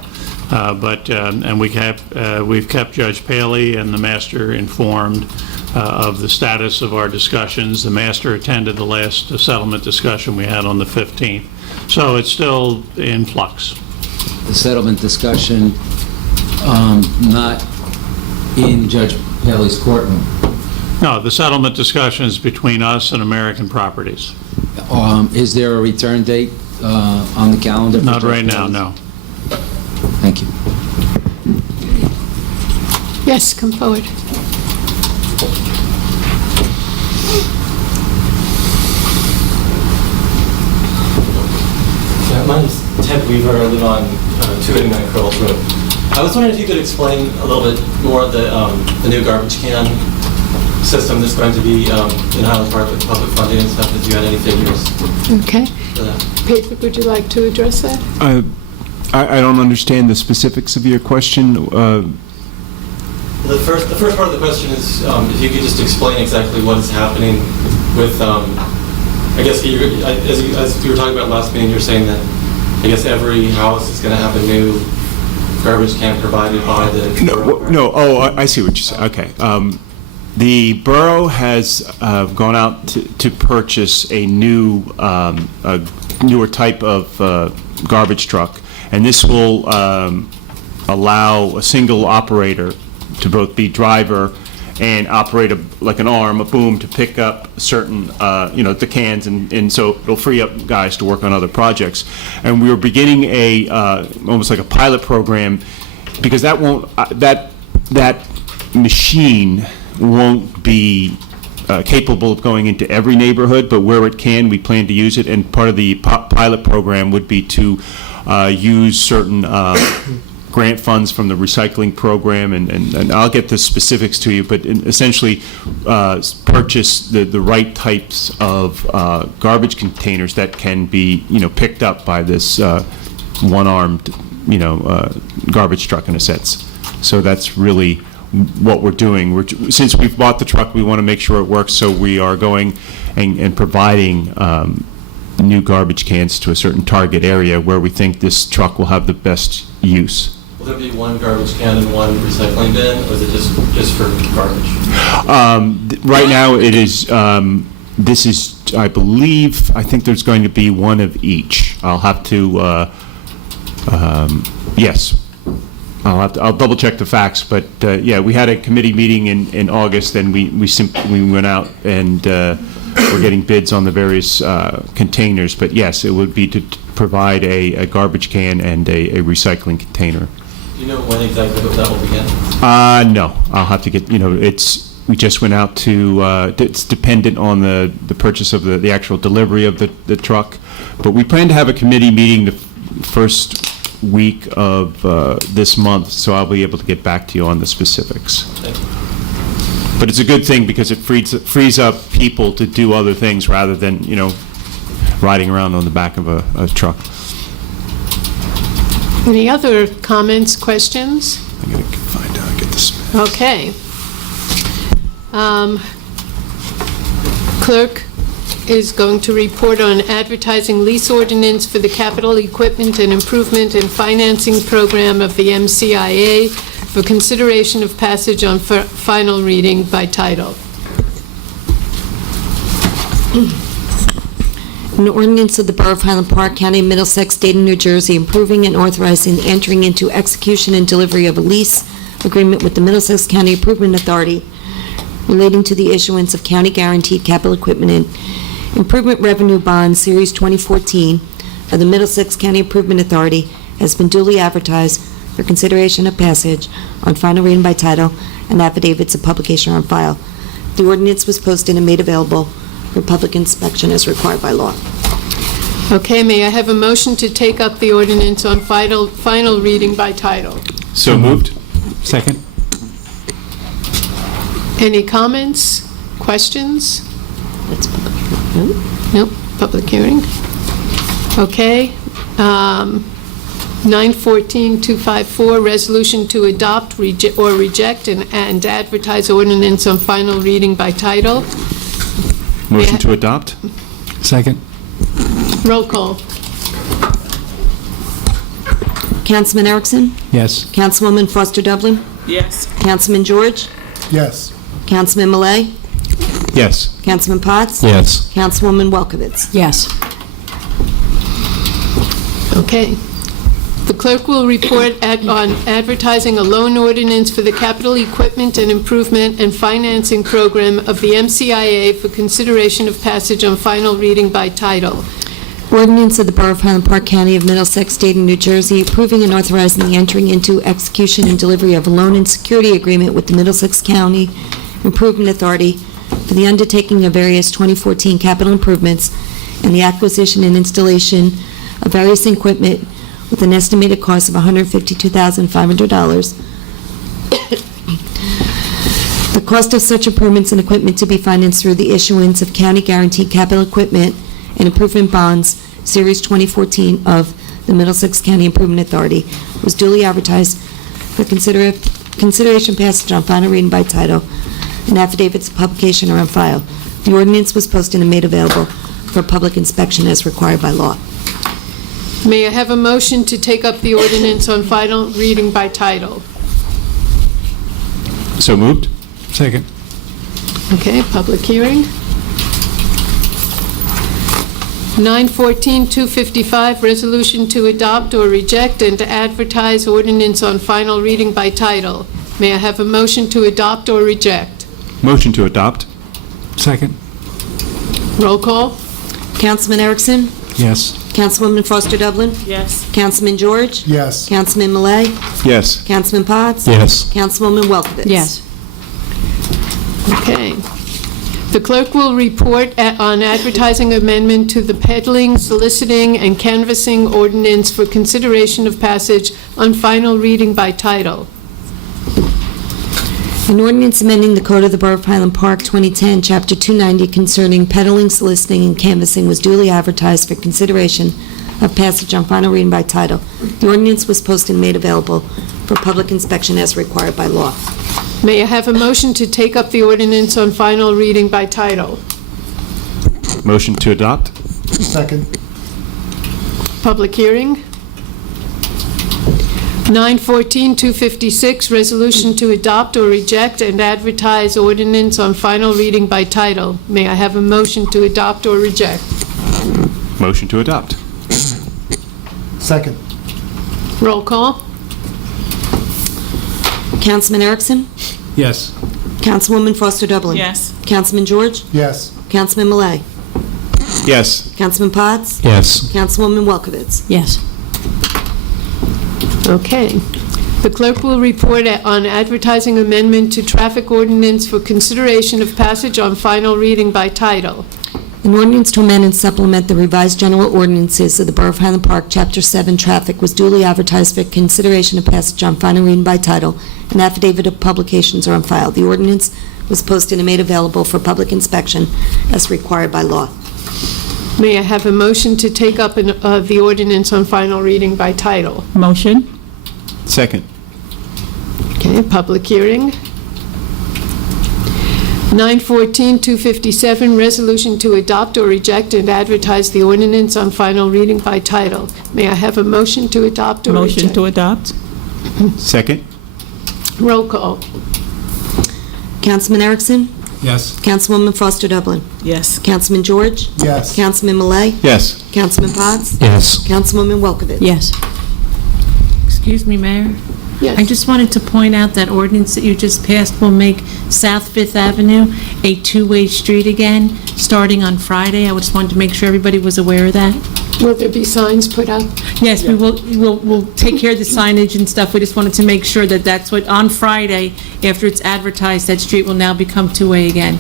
And we've kept Judge Paley and the master informed of the status of our discussions. The master attended the last settlement discussion we had on the 15th. So it's still in flux. The settlement discussion, not in Judge Paley's courtroom. No, the settlement discussion is between us and American Properties. Is there a return date on the calendar? Not right now, no. Thank you. Yes, come forward. My name's Ted Weaver. I live on 289 Curls Road. I was wondering if you could explain a little bit more the new garbage can system that's going to be in Highland Park with public funding and stuff. If you had any figures Okay. for that. Patrick, would you like to address that? I don't understand the specifics of your question. The first part of the question is if you could just explain exactly what is happening with, I guess as you were talking about last meeting, you're saying that I guess every house is going to have a new garbage can provided by the borough. I see what you're saying. Okay. The borough has gone out to purchase a newer type of garbage truck, and this will allow a single operator to both be driver and operate like an arm, a boom, to pick up certain, the cans, and so it'll free up guys to work on other projects. And we were beginning almost like a pilot program, because that machine won't be capable of going into every neighborhood, but where it can, we plan to use it. And part of the pilot program would be to use certain grant funds from the recycling program, and I'll get the specifics to you, but essentially purchase the right types of garbage containers that can be, picked up by this one-armed, garbage truck in a sense. So that's really what we're doing. Since we've bought the truck, we want to make sure it works, so we are going and providing new garbage cans to a certain target area where we think this truck will have the best use. Will there be one garbage can and one recycling bin, or is it just for garbage? Right now, it is. This is, I think there's going to be one of each. I'll have to. Yes. I'll double check the facts, but yeah, we had a committee meeting in August, and we went out and we're getting bids on the various containers. But yes, it would be to provide a garbage can and a recycling container. Do you know when exactly that will begin? No, I'll have to get. We just went out to. It's dependent on the purchase of the actual delivery of the truck, but we plan to have a committee meeting the first week of this month, so I'll be able to get back to you on the specifics. But it's a good thing because it frees up people to do other things rather than, riding around on the back of a truck. Any other comments, questions? I'm going to get this. Okay. Clerk is going to report on advertising lease ordinance for the capital equipment and improvement and financing program of the MCIA for consideration of passage on final reading by title. An ordinance of the Borough of Highland Park, County of Middlesex, State of New Jersey, improving and authorizing the entering into execution and delivery of a lease agreement with the Middlesex County Improvement Authority relating to the issuance of county-guaranteed capital equipment and improvement revenue bond, Series 2014, of the Middlesex County Improvement Authority has been duly advertised for consideration of passage on final reading by title and affidavits of publication are on file. The ordinance was posted and made available for public inspection as required by law. Okay, may I have a motion to take up the ordinance on final reading by title? So moved. Second? Any comments, questions? That's public hearing. Nope, public hearing. Okay. 914-254, resolution to adopt or reject and advertise ordinance on final reading by title. Motion to adopt? Second? Roll call. Councilman Erickson? Yes. Councilwoman Foster Dublin? Yes. Councilman George? Yes. Councilman Malay? Yes. Councilman Potts? Yes. Councilwoman Welkowitz? Yes. Okay. The clerk will report on advertising a loan ordinance for the capital equipment and improvement and financing program of the MCIA for consideration of passage on final reading by title. Ordinance of the Borough of Highland Park, County of Middlesex, State of New Jersey, approving and authorizing the entering into execution and delivery of a loan and security agreement with the Middlesex County Improvement Authority for the undertaking of various 2014 capital improvements and the acquisition and installation of various equipment with an estimated cost of $152,500. The cost of such improvements and equipment to be financed through the issuance of county-guaranteed capital equipment and improvement bonds, Series 2014 of the Middlesex County Improvement Authority, was duly advertised for consideration passage on final reading by title, and affidavits of publication are on file. The ordinance was posted and made available for public inspection as required by law. May I have a motion to take up the ordinance on final reading by title? So moved. Second? Okay, public hearing. 914-255, resolution to adopt or reject and to advertise ordinance on final reading by title. May I have a motion to adopt or reject? Motion to adopt. Second? Roll call. Councilman Erickson? Yes. Councilwoman Foster Dublin? Yes. Councilman George? Yes. Councilman Malay? Yes. Councilman Potts? Yes. Councilwoman Welkowitz? Yes. Okay. The clerk will report on advertising amendment to the peddling, soliciting, and canvassing ordinance for consideration of passage on final reading by title. An ordinance amending the Code of the Borough of Highland Park, 2010, Chapter 290, concerning peddling, soliciting, and canvassing was duly advertised for consideration of passage on final reading by title. The ordinance was posted and made available for public inspection as required by law. May I have a motion to take up the ordinance on final reading by title? Motion to adopt. Second. Public hearing. 914-256, resolution to adopt or reject and advertise ordinance on final reading by title. May I have a motion to adopt or reject? Motion to adopt. Second. Roll call. Councilman Erickson? Yes. Councilwoman Foster Dublin? Yes. Councilman George? Yes. Councilman Malay? Yes. Councilman Potts? Yes. Councilwoman Welkowitz? Yes. Okay. The clerk will report on advertising amendment to traffic ordinance for consideration of passage on final reading by title. An ordinance to amend and supplement the revised general ordinances of the Borough of Highland Park, Chapter 7, Traffic, was duly advertised for consideration of passage on final reading by title, and affidavit of publications are on file. The ordinance was posted and made available for public inspection as required by law. May I have a motion to take up the ordinance on final reading by title? Motion. Second. Okay, public hearing. 914-257, resolution to adopt or reject and advertise the ordinance on final reading by title. May I have a motion to adopt or reject? Motion to adopt. Second. Roll call. Councilman Erickson? Yes. Councilwoman Foster Dublin? Yes. Councilman George? Yes. Councilman Malay? Yes. Councilman Potts? Yes. Councilwoman Welkowitz? Yes. Excuse me, Mayor? Yes. I just wanted to point out that ordinance that you just passed will make South Fifth Avenue a two-way street again, starting on Friday. I just wanted to make sure everybody was aware of that. Will there be signs put up? Yes, we'll take care of the signage and stuff. We just wanted to make sure that that's what, on Friday, after it's advertised, that street will now become two-way again.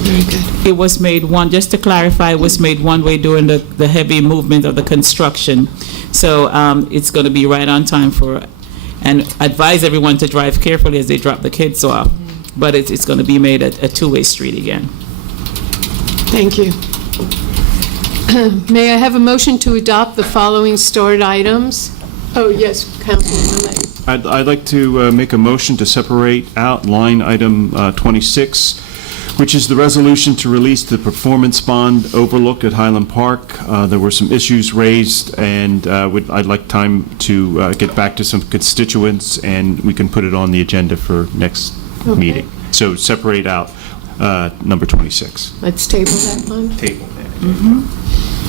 Very good. It was made one, just to clarify, it was made one way during the heavy movement of the construction. So it's going to be right on time and advise everyone to drive carefully as they drop the kids off. But it's going to be made a two-way street again. Thank you. May I have a motion to adopt the following stored items? Oh, yes, Councilman Millay. I'd like to make a motion to separate out line item 26, which is the resolution to release the performance bond overlook at Highland Park. There were some issues raised, and I'd like time to get back to some constituents, and we can put it on the agenda for next meeting. So separate out number 26. Let's table that one. Table that.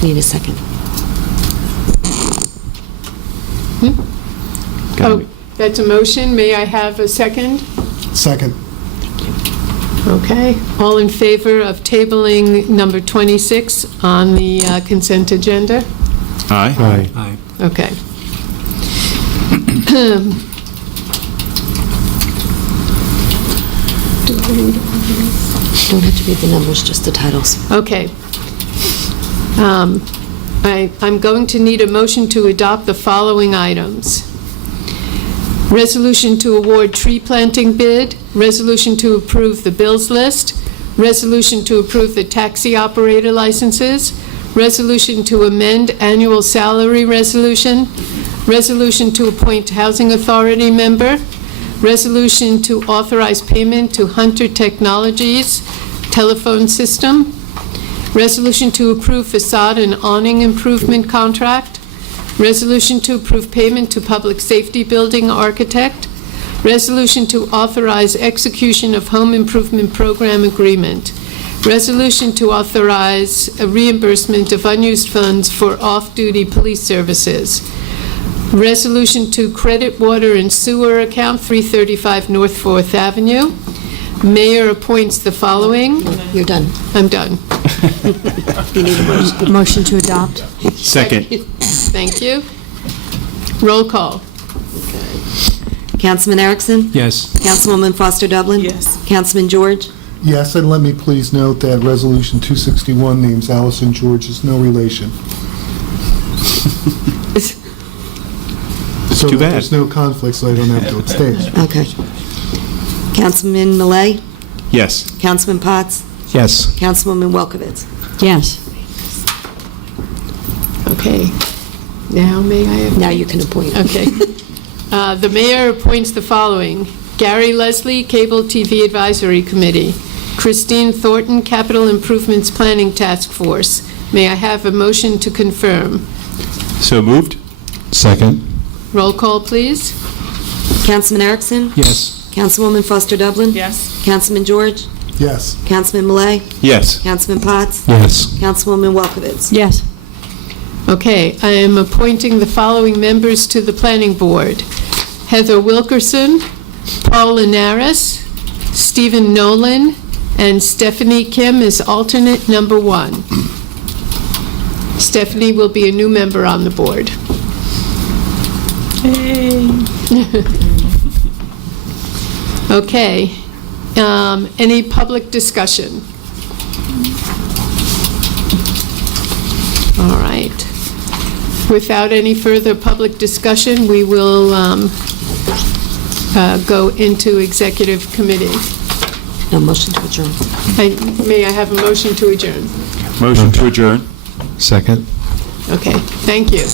Need a second. Oh, that's a motion. May I have a second? Second. Okay. All in favor of tabling number 26 on the consent agenda? Aye. Aye. Okay. Don't have to read the numbers, just the titles. Okay. I'm going to need a motion to adopt the following items. Resolution to award tree planting bid, resolution to approve the bills list, resolution to approve the taxi operator licenses, resolution to amend annual salary resolution, resolution to appoint housing authority member, resolution to authorize payment to Hunter Technologies telephone system, resolution to approve facade and awning improvement contract, resolution to approve payment to public safety building architect, resolution to authorize execution of home improvement program agreement, resolution to authorize a reimbursement of unused funds for off-duty police services, resolution to credit water and sewer account 335 North 4th Avenue. Mayor appoints the following. You're done. I'm done. You need a motion to adopt? Second. Thank you. Roll call. Councilman Erickson? Yes. Councilwoman Foster Dublin? Yes. Councilman George? Yes, and let me please note that Resolution 261 names Allison George as no relation. So too that bad. there's no conflict, so I don't have to abstain. Okay. Councilman Millet? Yes. Councilman Potts? Yes. Councilwoman Welkowitz? Yes. Okay. Now may I have... Now you can appoint. Okay. The mayor appoints the following. Gary Leslie, Cable TV Advisory Committee. Christine Thornton, Capital Improvements Planning Task Force. May I have a motion to confirm? So moved? Second. Roll call, please. Councilman Erickson? Yes. Councilwoman Foster Dublin? Yes. Councilman George? Yes. Councilman Millet? Yes. Councilman Potts? Yes. Councilwoman Welkowitz? Yes. Okay, I am appointing the following members to the planning board. Heather Wilkerson, Paul Linares, Stephen Nolan, and Stephanie Kim is alternate number 1. Stephanie will be a new member on the board. Okay, any public discussion? All right. Without any further public discussion, we will go into executive committee. No motion to adjourn. May I have a motion to adjourn? Motion to adjourn? Second. Okay, thank you.